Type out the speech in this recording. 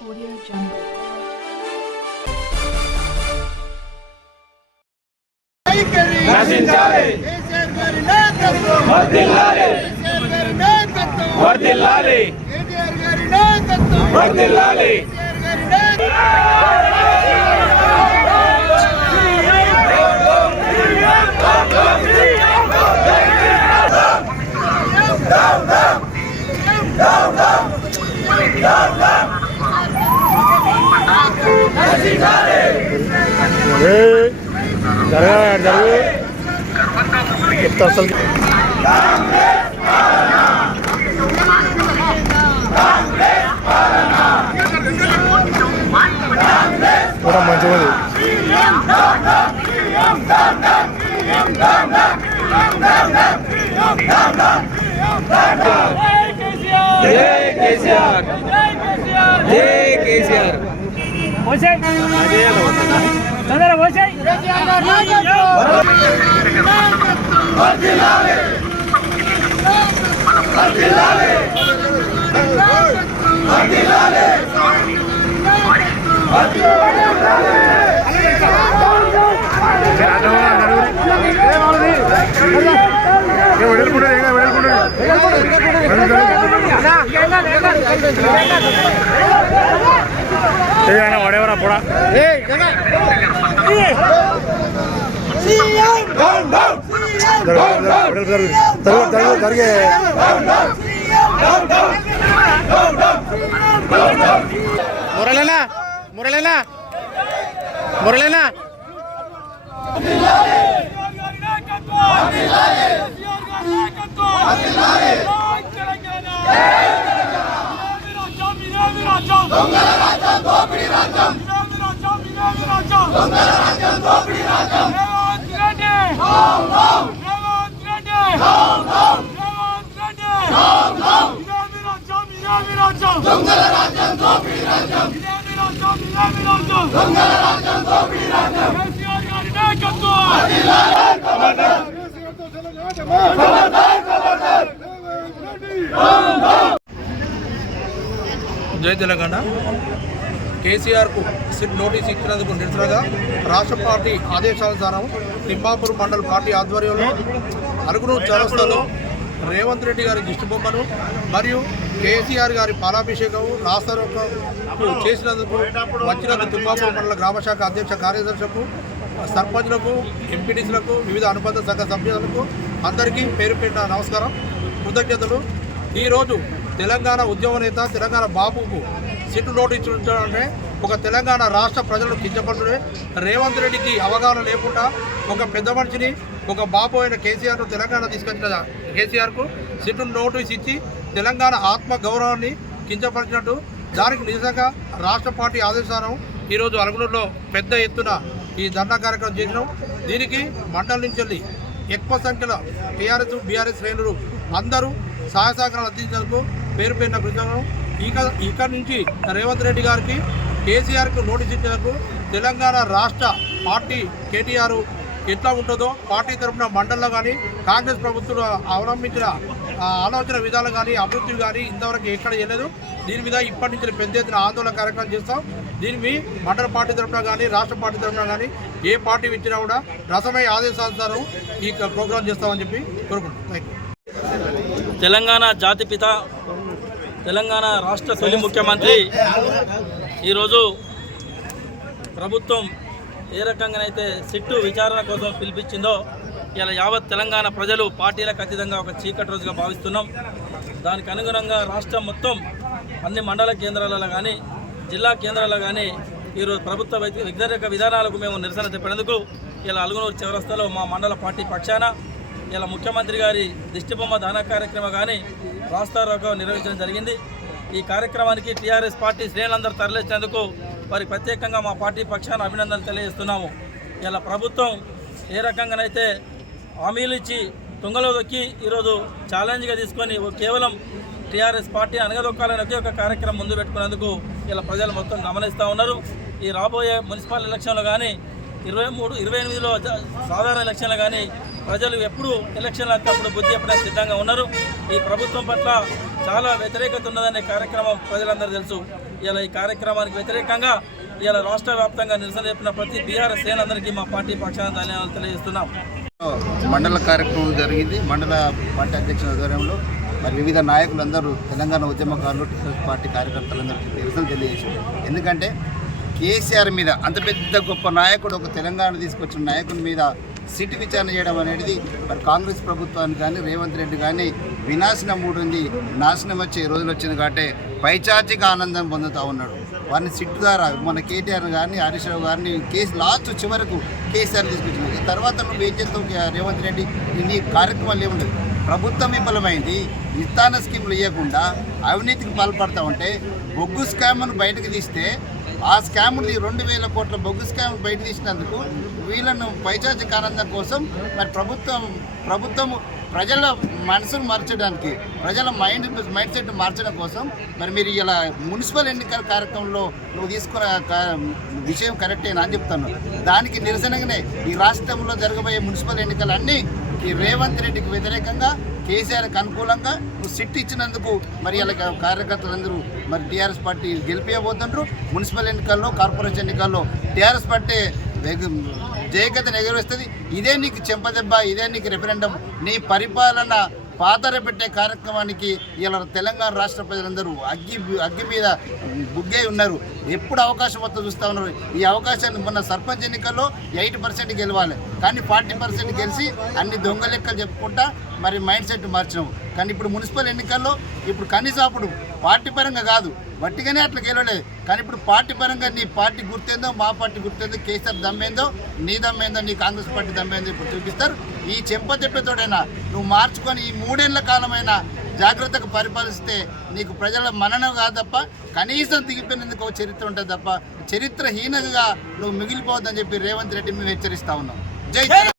Audio Jungle. నశించాలి వర్ధిల్లాలి వర్ధిల్లాలి వర్ధిల్లాలి చెప్తా అసలు కూడా మంచిది. జై కేసీఆర్ జై కేసీఆర్ వాడేవరా కూడా జరిగే మురళేనా మురళేనా మురళేనా జై తెలంగాణ. కేసీఆర్కు సిట్ నోటీస్ ఇచ్చినందుకు నిరసనగా రాష్ట్ర పార్టీ ఆదేశానుసారం తిమ్మాపూర్ మండల పార్టీ ఆధ్వర్యంలో అలుగునూరు చౌరస్తాలో రేవంత్ రెడ్డి గారి దిష్టిబొమ్మను మరియు కేసీఆర్ గారి పాలాభిషేకం రాస్తారోకకు చేసినందుకు వచ్చినందుకు తిమ్మాపూర్ మండల గ్రామశాఖ అధ్యక్ష కార్యదర్శులకు సర్పంచ్లకు ఎంపీటీసీలకు వివిధ అనుబంధ సంఘ సభ్యులకు అందరికీ పేరు పెట్టిన నమస్కారం, కృతజ్ఞతలు. ఈరోజు తెలంగాణ ఉద్యమ నేత తెలంగాణ బాబుకు సిట్టు నోటీసు ఇచ్చాడంటే ఒక తెలంగాణ రాష్ట్ర ప్రజలను కించపడుతుండే రేవంత్ రెడ్డికి అవగాహన లేకుండా ఒక పెద్ద మనిషిని ఒక బాబు అయిన కేసీఆర్ను తెలంగాణ తీసుకొచ్చిన కేసీఆర్కు సిట్టు నోటీస్ ఇచ్చి తెలంగాణ ఆత్మ గౌరవాన్ని కించపరిచినట్టు దానికి నిజంగా రాష్ట్ర పార్టీ ఆదేశానం ఈరోజు అలుగునూరులో పెద్ద ఎత్తున ఈ ధర్నా కార్యక్రమం చేసినాం. దీనికి మండలి నుంచి వెళ్ళి ఎక్కువ సంఖ్యలో టీఆర్ఎస్ బీఆర్ఎస్ శ్రేణులు అందరూ సహాయ సహకారాలు అందించేందుకు పేరు పేరున కృతజ్ఞతలు. ఇక్కడి నుంచి రేవంత్ రెడ్డి గారికి కేసీఆర్కు నోటీస్ ఇచ్చేందుకు తెలంగాణ రాష్ట్ర పార్టీ కేటీఆర్ ఎట్లా ఉంటుందో పార్టీ తరఫున మండలంలో కానీ కాంగ్రెస్ ప్రభుత్వం అవలంబించిన ఆలోచన విధానం కానీ అభివృద్ధి కానీ ఇంతవరకు ఎక్కడ చేయలేదు. దీని మీద ఇప్పటి నుంచి పెద్ద ఎత్తున ఆందోళన కార్యక్రమం చేస్తాం. దీన్ని మండల పార్టీ తరఫున కానీ రాష్ట్ర పార్టీ తరఫున కానీ ఏ పార్టీ ఇచ్చినా కూడా రసమయ ఆదేశానుసారం ఈ ప్రోగ్రాం చేస్తామని చెప్పి కోరుకుంటున్నాం. Thank you. తెలంగాణ జాతిపిత తెలంగాణ రాష్ట్ర తొలి ముఖ్యమంత్రి ఈరోజు ప్రభుత్వం ఏ రకంగానైతే సిట్టు విచారణ కోసం పిలిపించిందో ఇలా యావత్ తెలంగాణ ప్రజలు పార్టీలకు అతీతంగా ఒక చీకటి రోజుగా భావిస్తున్నాం. దానికి అనుగుణంగా రాష్ట్రం మొత్తం అన్ని మండల కేంద్రాలలో కానీ జిల్లా కేంద్రాల్లో కానీ ఈరోజు ప్రభుత్వ వ్యతిరేక విధానాలకు మేము నిరసన చెప్పేందుకు ఇలా అలుగునూరు చౌరస్తాలో మా మండల పార్టీ పక్షాన ఇలా ముఖ్యమంత్రి గారి దిష్టిబొమ్మ దాన కార్యక్రమం కానీ రాస్తారోకో నిర్వహించడం జరిగింది. ఈ కార్యక్రమానికి టీఆర్ఎస్ పార్టీ శ్రేణులందరూ తరలించేందుకు వారికి ప్రత్యేకంగా మా పార్టీ పక్షాన అభినందనలు తెలియజేస్తున్నాము. ఇలా ప్రభుత్వం ఏ రకంగానైతే హామీలు ఇచ్చి తుంగలో దొక్కి ఈరోజు ఛాలెంజ్గా తీసుకొని కేవలం టీఆర్ఎస్ పార్టీ అనగదొక్కాలని ఒకే ఒక కార్యక్రమం ముందు పెట్టుకునేందుకు ఇలా ప్రజలు మొత్తం గమనిస్తూ ఉన్నారు. ఈ రాబోయే మున్సిపల్ ఎలక్షన్లు కానీ 23, 28లో సాధారణ ఎలక్షన్లు కానీ ప్రజలు ఎప్పుడు ఎలక్షన్లు అప్పుడు బుద్ధి చెప్పడానికి సిద్ధంగా ఉన్నారు. ఈ ప్రభుత్వం పట్ల చాలా వ్యతిరేకత ఉన్నదనే కార్యక్రమం ప్రజలందరూ తెలుసు. ఇలా ఈ కార్యక్రమానికి వ్యతిరేకంగా ఇలా రాష్ట్ర వ్యాప్తంగా నిరసన చెప్పిన ప్రతి బీఆర్ఎస్ శ్రేణులందరికీ మా పార్టీ పక్షాన ధన్యవాదాలు తెలియజేస్తున్నాం. మండల కార్యక్రమం జరిగింది. మండల పార్టీ అధ్యక్షుల ఆధ్వర్యంలో మరి వివిధ నాయకులందరూ తెలంగాణ ఉద్యమకారులు టీఆర్ఎస్ పార్టీ కార్యకర్తలందరికీ నిరసన తెలియజేశారు. ఎందుకంటే కేసీఆర్ మీద అంత పెద్ద గొప్ప నాయకుడు, ఒక తెలంగాణ తీసుకొచ్చిన నాయకుడి మీద సిట్ విచారణ చేయడం అనేది మరి కాంగ్రెస్ ప్రభుత్వానికి కానీ రేవంత్ రెడ్డి కానీ వినాశనం మూడు ఉంది, నాశనం వచ్చే రోజులు వచ్చింది కాబట్టి పైచాచిక ఆనందం పొందుతూ ఉన్నాడు. వారిని సిట్ ద్వారా మన కేటీఆర్ గారిని, హరీష్ రావు గారిని కేసు లాస్ట్ చివరకు కేసీఆర్ తీసుకొచ్చింది. ఈ తర్వాత నువ్వు ఏం చేస్తావు రేవంత్ రెడ్డి? నీ కార్యక్రమాలు ఏముండదు. ప్రభుత్వం విఫలమైంది. విస్తాన స్కీములు ఇవ్వకుండా అవినీతికి పాల్పడతా ఉంటే బొగ్గు స్కామ్ను బయటకు తీస్తే ఆ స్కామ్ని 2000 కోట్ల బొగ్గు స్కామ్ బయట తీసినందుకు వీళ్ళను పైచాచిక ఆనందం కోసం మరి ప్రభుత్వం ప్రజల మనసును మార్చడానికి, ప్రజల మైండ్ సెట్ మార్చడం కోసం మరి మీరు ఇలా మున్సిపల్ ఎన్నికల కార్యక్రమంలో నువ్వు తీసుకున్న విషయం కరెక్టేనా అని చెప్తాను. దానికి నిరసనగానే ఈ రాష్ట్రంలో జరగబోయే మున్సిపల్ ఎన్నికలన్నీ ఈ రేవంత్ రెడ్డికి వ్యతిరేకంగా, కేసీఆర్కి అనుకూలంగా నువ్వు సిట్ ఇచ్చినందుకు మరి ఇలా కార్యకర్తలందరూ మరి టీఆర్ఎస్ పార్టీ గెలిపియబోతుండ్రు. మున్సిపల్ ఎన్నికల్లో, కార్పొరేషన్ ఎన్నికల్లో టీఆర్ఎస్ పార్టీ జయగతను ఎగరవేస్తుంది. ఇదే నీకు చెంపదెబ్బ, ఇదే నీకు రెఫరెండం. నీ పరిపాలన పాతర పెట్టే కార్యక్రమానికి ఇలా తెలంగాణ రాష్ట్ర ప్రజలందరూ అగ్గి మీద బుగ్గై ఉన్నారు. ఎప్పుడు అవకాశం వస్తుందో చూస్తూ ఉన్నారు. ఈ అవకాశాన్ని మొన్న సర్పంచ్ ఎన్నికల్లో 8% గెలవాలి, కానీ 40% గెలిచి అన్ని దొంగ లెక్కలు చెప్పుకుంటా మరి మైండ్ సెట్ మార్చినావు. కానీ ఇప్పుడు మున్సిపల్ ఎన్నికల్లో ఇప్పుడు కనీసం అప్పుడు పార్టీ పరంగా కాదు, వట్టిగానే అట్లా గెలవలేదు. కానీ ఇప్పుడు పార్టీ పరంగా నీ పార్టీ గుర్తేందో, మా పార్టీ గుర్తేందో, కేసీఆర్ దమ్మేందో, నీ దమ్మేందో, నీ కాంగ్రెస్ పార్టీ దమ్మేందో ఇప్పుడు చూపిస్తారు. ఈ చెంపదెబ్బతోడైనా నువ్వు మార్చుకొని ఈ 3 ఏళ్ల కాలమైనా జాగ్రత్తగా పరిపాలిస్తే నీకు ప్రజల మన్నన కాదు తప్ప కనీసం దిగిపోయినందుకు ఒక చరిత్ర ఉంటుంది తప్ప చరిత్రహీనంగా నువ్వు మిగిలిపోవద్దని చెప్పి రేవంత్ రెడ్డి మేము హెచ్చరిస్తా ఉన్నాం. జై